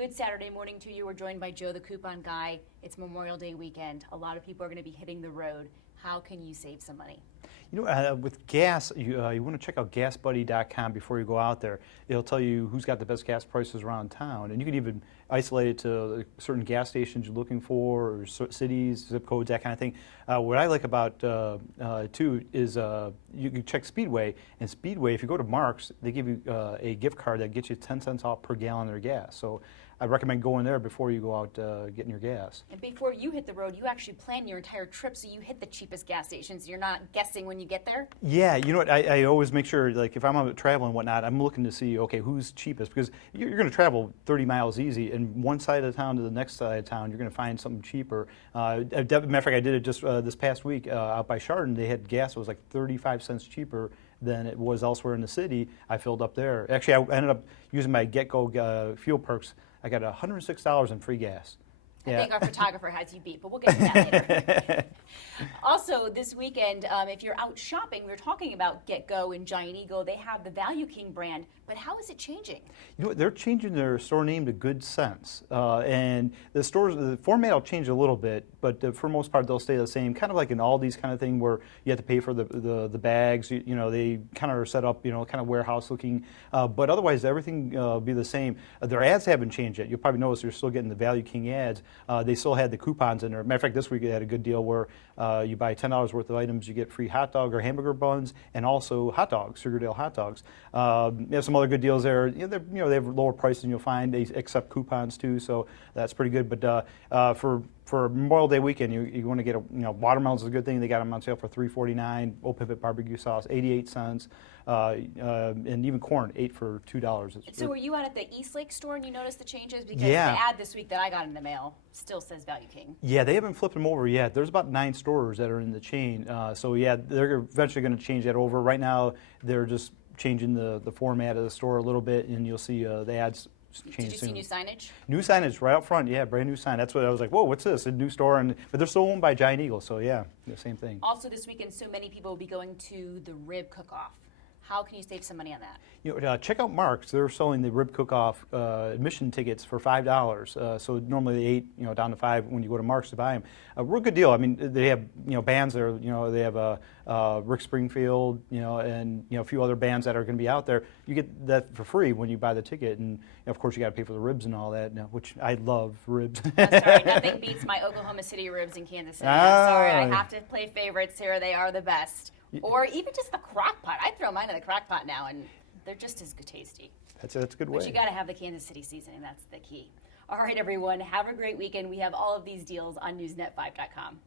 Good Saturday morning to you. We're joined by Joe, the coupon guy. It's Memorial Day weekend. A lot of people are going to be hitting the road. How can you save some money? You know, with gas, you want to check out GasBuddy.com before you go out there. It'll tell you who's got the best gas prices around town, and you can even isolate it to certain gas stations you're looking for, or cities, zip codes, that kind of thing. What I like about too is you can check Speedway, and Speedway, if you go to Mark's, they give you a gift card that gets you 10 cents off per gallon of their gas. So I recommend going there before you go out getting your gas. And before you hit the road, you actually plan your entire trip so you hit the cheapest gas stations. You're not guessing when you get there? Yeah, you know what, I always make sure, like if I'm out traveling and whatnot, I'm looking to see, okay, who's cheapest, because you're going to travel 30 miles easy, and one side of the town to the next side of town, you're going to find something cheaper. Matter of fact, I did it just this past week out by Chardon. They had gas that was like 35 cents cheaper than it was elsewhere in the city. I filled up there. Actually, I ended up using my GetGo fuel perks. I got $106 in free gas. I think our photographer has you beat, but we'll get to that later. Also, this weekend, if you're out shopping, we were talking about GetGo and Giant Eagle. They have the Value King brand, but how is it changing? You know what, they're changing their store name to Good Sense, and the format will change a little bit, but for the most part, they'll stay the same. Kind of like an Aldi's kind of thing, where you have to pay for the bags. You know, they kind of are set up, you know, kind of warehouse looking, but otherwise everything will be the same. Their ads haven't changed yet. You'll probably notice you're still getting the Value King ads. They still had the coupons in there. Matter of fact, this week they had a good deal where you buy $10 worth of items, you get free hot dog or hamburger buns, and also hot dogs, Sugardale hot dogs. They have some other good deals there. You know, they have lower prices than you'll find. They accept coupons too, so that's pretty good. But for Memorial Day weekend, you want to get watermelons is a good thing. They got them on sale for $3.49. Old Pivot barbecue sauce, 88 cents. And even corn, 8 for $2. So were you out at the Eastlake store and you noticed the changes? Because yeah. the ad this week that I got in the mail still says Value King. Yeah, they haven't flipped them over yet. There's about 9 stores that are in the chain. So yeah, they're eventually going to change that over. Right now, they're just changing the format of the store a little bit, and you'll see the ads change soon. Did you see new signage? New signage right out front, yeah, brand new sign. That's what I was like, whoa, what's this? A new store, but they're still owned by Giant Eagle, so yeah, the same thing. Also this weekend, so many people will be going to the rib cook-off. How can you save some money on that? You know, check out Mark's. They're selling the rib cook-off admission tickets for $5. So normally they $8, down to $5 when you go to Mark's to buy them. A real good deal. I mean, they have bands there. They have Rick Springfield, and a few other bands that are going to be out there. You get that for free when you buy the ticket, and of course you got to pay for the ribs and all that. Which I love ribs. I'm sorry, nothing beats my Oklahoma City ribs in Kansas City. I'm sorry, I have to play favorites here. They are the best. Or even just the crock pot. I throw mine in the crock pot now, and they're just as tasty. That's a good way. But you got to have the Kansas City seasoning. That's the key. All right, everyone. Have a great weekend. We have all of these deals on Newsnet5.com.